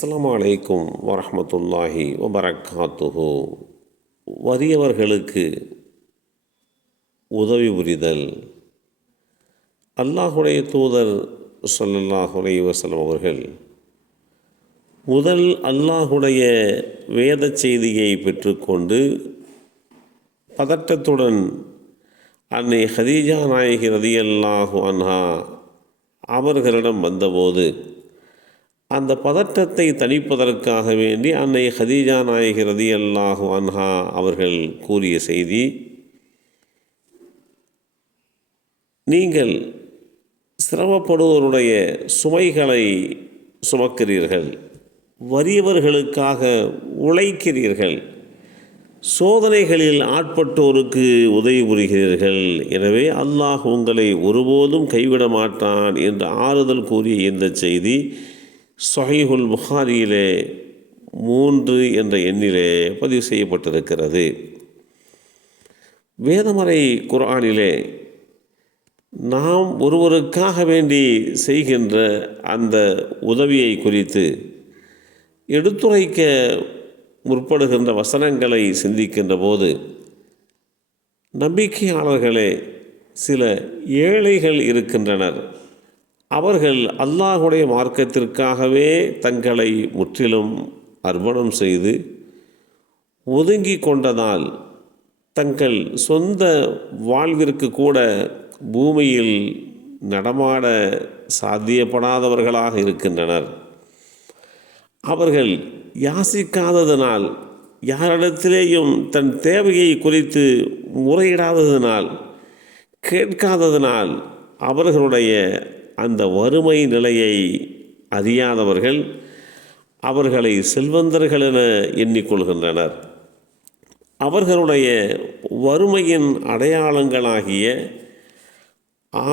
அஸ்ஸலாமு அலைக்கும் வரஹ்மத்துல்லாஹி வபரகாத்துஹு. வறியவர்களுக்கு உதவி புரிதல். அல்லாஹுடைய தூதர் ஸல்லல்லாஹு அலைஹி வஸல்லம் அவர்கள் முதல் அல்லாஹுடைய வேத செய்தியை பெற்றுக்கொண்டு பதட்டத்துடன் அன்னை ஹதீஜா நாயகி ரலியல்லாஹு அன்ஹா அவர்களிடம் வந்தபோது அந்த பதட்டத்தை தணிப்பதற்காக வேண்டி அன்னை ஹதீஜா நாயகி ரலியல்லாஹு அன்ஹா அவர்கள் கூறிய செய்தி, நீங்கள் சிரமப்படுவோருடைய சுமைகளை சுமக்கிறீர்கள், வறியவர்களுக்காக உழைக்கிறீர்கள், சோதனைகளில் ஆட்பட்டோருக்கு உதவி புரிகிறீர்கள். எனவே அல்லாஹ் உங்களை ஒருபோதும் கைவிட மாட்டான் என்று ஆறுதல் கூறிய இந்த செய்தி ஸஹீஹுல் புகாரியிலே 3 என்ற எண்ணிலே பதிவு செய்யப்பட்டிருக்கிறது. வேதமறை குர்ஆனிலே நாம் ஒருவருக்காக வேண்டி செய்கின்ற அந்த உதவியை குறித்து எடுத்துரைக்க முற்படுகின்ற வசனங்களை சிந்திக்கின்ற போது, நம்பிக்கையாளர்களே, சில ஏழைகள் இருக்கின்றனர். அவர்கள் அல்லாஹுடைய மார்க்கத்திற்காகவே தங்களை முற்றிலும் அர்ப்பணம் செய்து ஒதுங்கி கொண்டதால் தங்கள் சொந்த வாழ்விற்கு கூட பூமியில் நடமாட சாத்தியப்படாதவர்களாக இருக்கின்றனர். அவர்கள் யாசிக்காததனால், யாரிடத்திலேயும் தன் தேவையை குறித்து முறையிடாததனால், கேட்காததனால் அவர்களுடைய அந்த வறுமை நிலையை அறியாதவர்கள் அவர்களை செல்வந்தர்கள் என எண்ணிக்கொள்கின்றனர். அவர்களுடைய வறுமையின் அடையாளங்களாகிய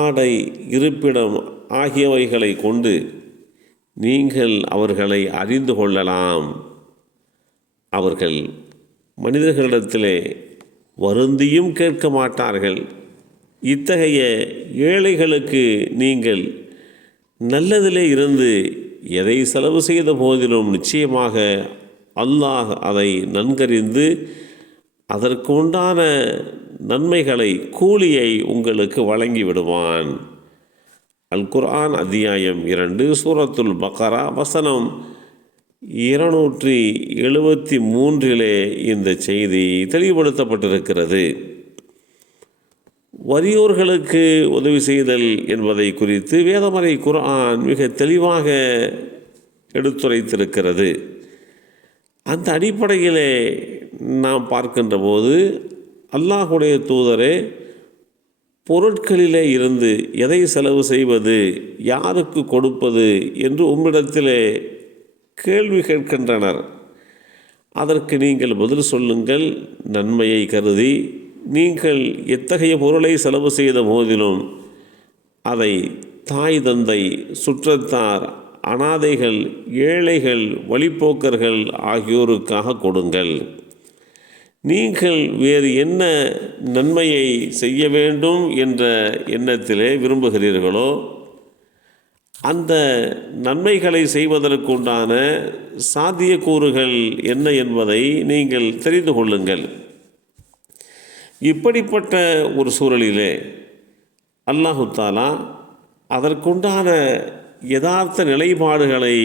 ஆடை, இருப்பிடம் ஆகியவைகளை கொண்டு நீங்கள் அவர்களை அறிந்து கொள்ளலாம். அவர்கள் மனிதர்களிடத்திலே வருந்தியும் கேட்க மாட்டார்கள். இத்தகைய ஏழைகளுக்கு நீங்கள் நல்லதிலே இருந்து எதை செலவு செய்த போதிலும் நிச்சயமாக அல்லாஹ் அதை நன்கறிந்து அதற்கு உண்டான நன்மைகளை, கூலியை உங்களுக்கு வழங்கி விடுவான். அல் குர்ஆன் அத்தியாயம் 2 சூரத்துல் பக்ரா வசனம் 273 இந்த செய்தி தெளிவுபடுத்தப்பட்டிருக்கிறது. வறியோர்களுக்கு உதவி செய்தல் என்பதை குறித்து வேதமறை குர்ஆன் மிக தெளிவாக எடுத்துரைத்திருக்கிறது. அந்த அடிப்படையிலே நாம் பார்க்கின்ற போது, அல்லாஹுடைய தூதரே, பொருட்களிலே இருந்து எதை செலவு செய்வது, யாருக்கு கொடுப்பது என்று உம்மிடத்திலே கேள்வி கேட்கின்றனர். அதற்கு நீங்கள் பதில் சொல்லுங்கள். நன்மையை கருதி நீங்கள் எத்தகைய பொருளை செலவு செய்த போதிலும் அதை தாய், தந்தை, சுற்றத்தார், அனாதைகள், ஏழைகள், வழிப்போக்கர்கள் ஆகியோருக்காக கொடுங்கள். நீங்கள் வேறு என்ன நன்மையை செய்ய வேண்டும் என்ற எண்ணத்திலே விரும்புகிறீர்களோ அந்த நன்மைகளை செய்வதற்குண்டான சாத்தியக்கூறுகள் என்ன என்பதை நீங்கள் தெரிந்து கொள்ளுங்கள். இப்படிப்பட்ட ஒரு சூழலிலே அல்லாஹு தஆலா அதற்குண்டான யதார்த்த நிலைப்பாடுகளை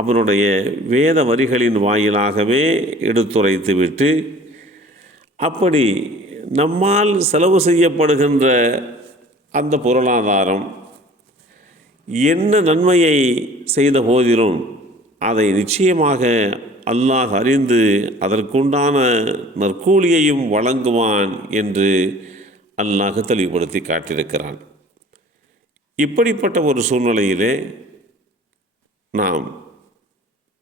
அவனுடைய வேத வரிகளின் வாயிலாகவே எடுத்துரைத்துவிட்டு, அப்படி நம்மால் செலவு செய்யப்படுகின்ற அந்த பொருளாதாரம் என்ன நன்மையை செய்த போதிலும் அதை நிச்சயமாக அல்லாஹ் அறிந்து அதற்குண்டான நற்கூலியையும் வழங்குவான் என்று அல்லாஹ் தெளிவுபடுத்தி காட்டியிருக்கிறான். இப்படிப்பட்ட ஒரு சூழ்நிலையிலே நாம்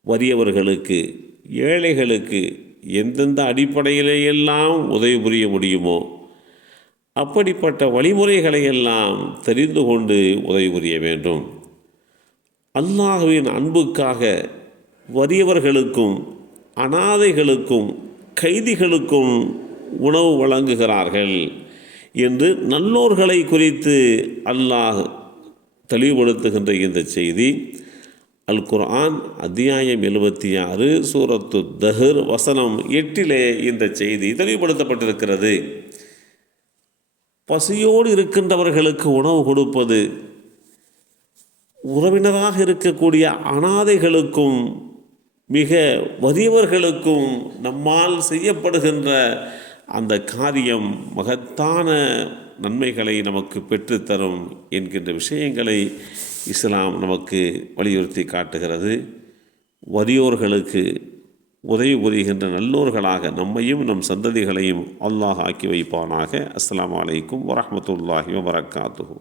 வறியவர்களுக்கு, ஏழைகளுக்கு எந்தெந்த அடிப்படையிலேயெல்லாம் உதவி புரிய முடியுமோ அப்படிப்பட்ட வழிமுறைகளையெல்லாம் தெரிந்து கொண்டு உதவி புரிய வேண்டும். அல்லாஹ்வின் அன்புக்காக வறியவர்களுக்கும், அனாதைகளுக்கும், கைதிகளுக்கும் உணவு வழங்குகிறார்கள் என்று நல்லோர்களை குறித்து அல்லாஹ் தெளிவுபடுத்துகின்ற இந்த செய்தி அல் குர்ஆன் அத்தியாயம் 76 சூரத்து தஹர் வசனம் 8 இந்த செய்தி தெளிவுபடுத்தப்பட்டிருக்கிறது. பசியோடு இருக்கின்றவர்களுக்கு உணவு கொடுப்பது, உறவினராக இருக்கக்கூடிய அனாதைகளுக்கும் மிக வறியவர்களுக்கும் நம்மால் செய்யப்படுகின்ற அந்த காரியம் மகத்தான நன்மைகளை நமக்கு பெற்றுத்தரும் என்கின்ற விஷயங்களை இஸ்லாம் நமக்கு வலியுறுத்தி காட்டுகிறது. வறியோர்களுக்கு உதவி புரிகின்ற நல்லோர்களாக நம்மையும் நம் சந்ததிகளையும் அல்லாஹ் ஆக்கி வைப்பானாக. அஸ்ஸலாமு அலைக்கும் வரஹ்மத்துல்லாஹி வபரகாத்துஹு.